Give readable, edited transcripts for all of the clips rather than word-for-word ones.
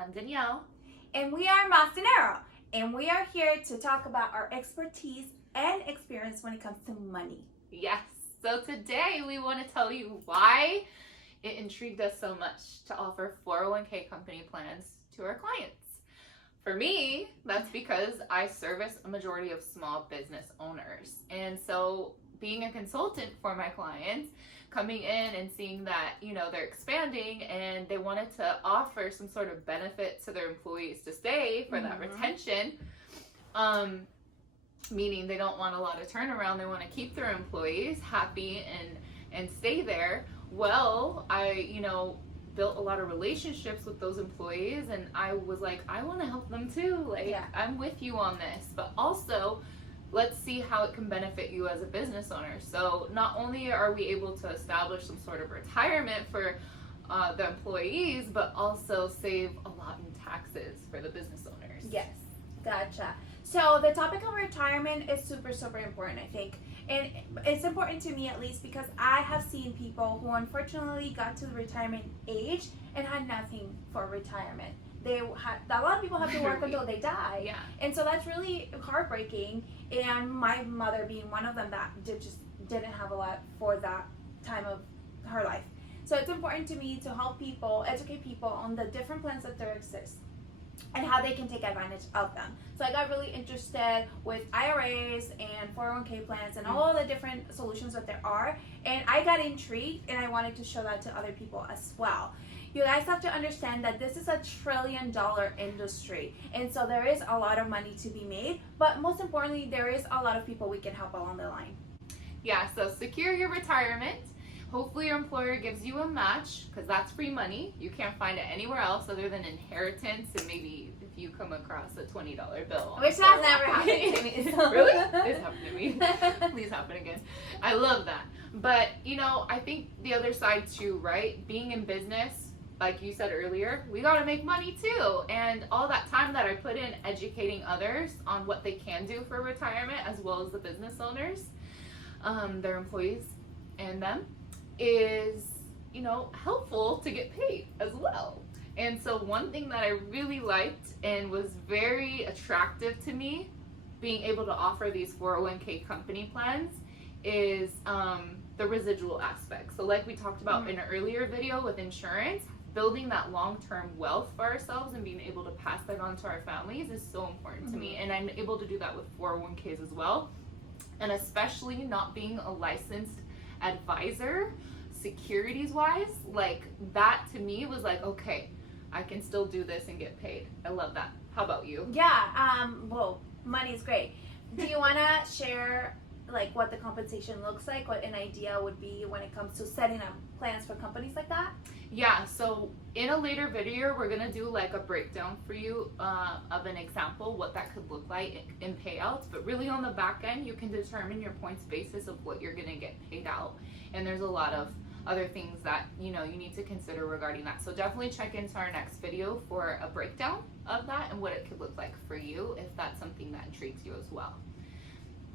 I'm Danielle. And we are Mas Dinero, and we are here to talk about our expertise and experience when it comes to money. Yes, so today we want to tell you why it intrigued us so much to offer 401k company plans to our clients. For me, that's because I service a majority of small business owners. And so being a consultant for my clients, coming in and seeing that, they're expanding and they wanted to offer some sort of benefit to their employees to stay for that retention, meaning they don't want a lot of turnaround. They want to keep their employees happy and stay there. Well, I, built a lot of relationships with those employees, and I was like, I want to help them too. I'm with you on this, but also let's see how it can benefit you as a business owner. So not only are we able to establish some sort of retirement for the employees, but also save a lot in taxes for the business owners. Yes, gotcha. So the topic of retirement is super, super important, I think. And it's important to me, at least, because I have seen people who unfortunately got to the retirement age and had nothing for retirement. A lot of people have to work until they die. Yeah. And so that's really heartbreaking. And my mother being one of them that just didn't have a lot for that time of her life. So it's important to me to help people, educate people on the different plans that there exist and how they can take advantage of them. So I got really interested with IRAs and 401k plans and all the different solutions that there are. And I got intrigued, and I wanted to show that to other people as well. You guys have to understand that this is a $1 trillion industry, and so there is a lot of money to be made, but most importantly, there is a lot of people we can help along the line. Yeah, so secure your retirement. Hopefully your employer gives you a match, because that's free money. You can't find it anywhere else other than inheritance, and maybe if you come across a $20 bill. Which has never happened to me. So. Really? It's happened to me. Please happen again. I love that. But, I think the other side too, right? Being in business, like you said earlier, we got to make money too. And all that time that I put in educating others on what they can do for retirement, as well as the business owners, their employees and them, is, helpful to get paid as well. And so one thing that I really liked and was very attractive to me, being able to offer these 401k company plans, is the residual aspect. So like we talked about in an earlier video with insurance, building that long-term wealth for ourselves and being able to pass that on to our families is so important to me. And I'm able to do that with 401ks as well. And especially not being a licensed advisor, securities wise, like that to me was like, okay, I can still do this and get paid. I love that. How about you? Yeah, well, money's great. Do you want to share like what the compensation looks like, what an idea would be when it comes to setting up plans for companies like that? Yeah, so in a later video, we're going to do like a breakdown for you of an example, what that could look like in payouts. But really on the back end, you can determine your points basis of what you're going to get paid out. And there's a lot of other things that, you need to consider regarding that. So definitely check into our next video for a breakdown of that and what it could look like for you if that's something that intrigues you as well.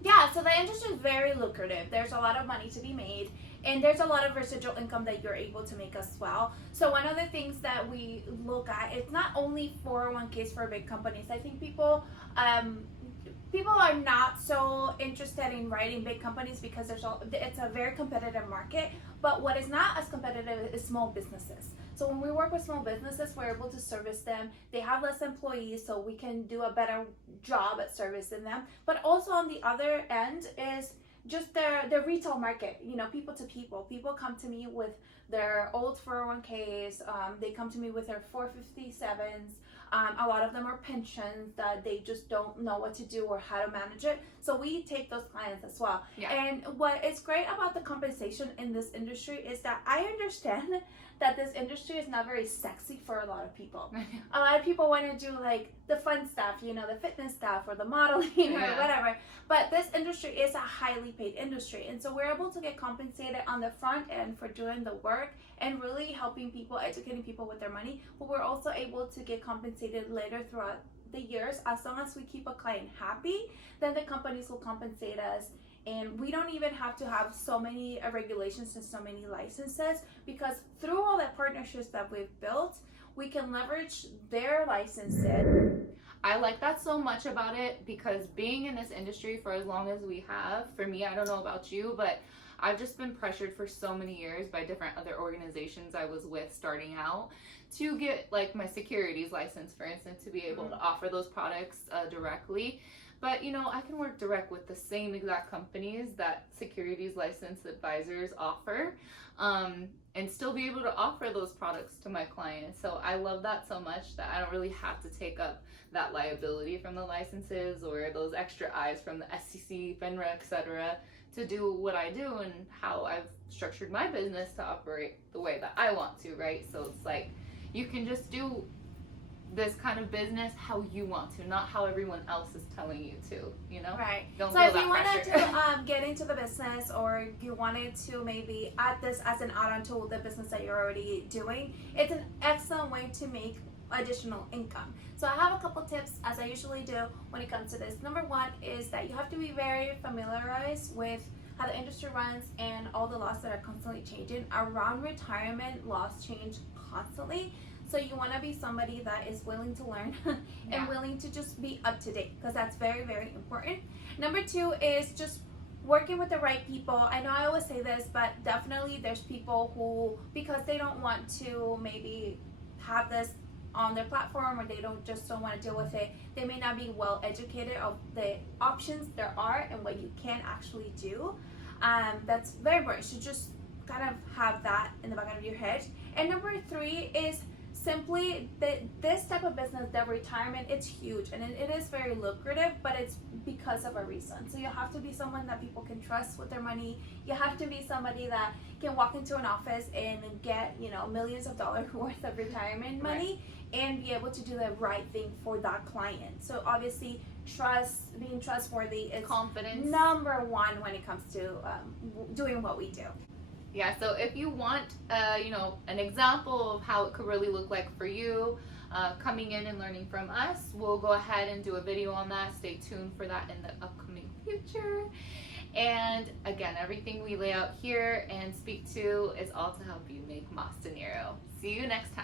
Yeah, so the industry is very lucrative. There's a lot of money to be made, and there's a lot of residual income that you're able to make as well. So one of the things that we look at, it's not only 401ks for big companies. I think people are not so interested in writing big companies because it's a very competitive market. But what is not as competitive is small businesses. So when we work with small businesses, we're able to service them. They have less employees, so we can do a better job at servicing them. But also on the other end is just the retail market, people to people. People come to me with their old 401ks. They come to me with their 457s. A lot of them are pensions that they just don't know what to do or how to manage it. So we take those clients as well. Yeah. And what is great about the compensation in this industry is that I understand that this industry is not very sexy for a lot of people. A lot of people want to do like the fun stuff, the fitness stuff or the modeling or whatever. But this industry is a highly paid industry. And so we're able to get compensated on the front end for doing the work and really helping people, educating people with their money. But we're also able to get compensated later throughout the years. As long as we keep a client happy, then the companies will compensate us And we don't even have to have so many regulations and so many licenses, because through all the partnerships that we've built, we can leverage their licenses. I like that so much about it, because being in this industry for as long as we have, for me, I don't know about you, but I've just been pressured for so many years by different other organizations I was with starting out to get like my securities license, for instance, to be able to offer those products directly. But you know, I can work direct with the same exact companies that securities license advisors offer, and still be able to offer those products to my clients. So I love that so much that I don't really have to take up that liability from the licenses or those extra eyes from the SEC, FINRA, etc., to do what I do and how I've structured my business to operate the way that I want to, right? So it's like you can just do this kind of business how you want to, not how everyone else is telling you to, you know? Right. Don't So feel if that you wanted pressure. to get into the business, or you wanted to maybe add this as an add-on to the business that you're already doing, it's an excellent way to make additional income. So I have a couple tips, as I usually do when it comes to this. Number one is that you have to be very familiarized with how the industry runs and all the laws that are constantly changing. Around retirement, laws change constantly. So you want to be somebody that is willing to learn and Yeah. willing to just be up to date, because that's very, very important. Number two is just working with the right people. I know I always say this, but definitely there's people who, because they don't want to maybe have this on their platform, or they don't want to deal with it, they may not be well educated of the options there are and what you can actually do. That's very important. So just kind of have that in the back of your head. And number three is simply that this type of business, the retirement, it's huge and it is very lucrative, but it's because of a reason. So you have to be someone that people can trust with their money. You have to be somebody that can walk into an office and get, you know, millions of dollars worth of retirement money, and be able to do the right thing for that client. So obviously trust, being trustworthy is Confidence. number one when it comes to doing what we do. Yeah, so if you want, you know, an example of how it could really look like for you, coming in and learning from us, we'll go ahead and do a video on that. Stay tuned for that in the upcoming future. And again, everything we lay out here and speak to is all to help you make más dinero. See you next time.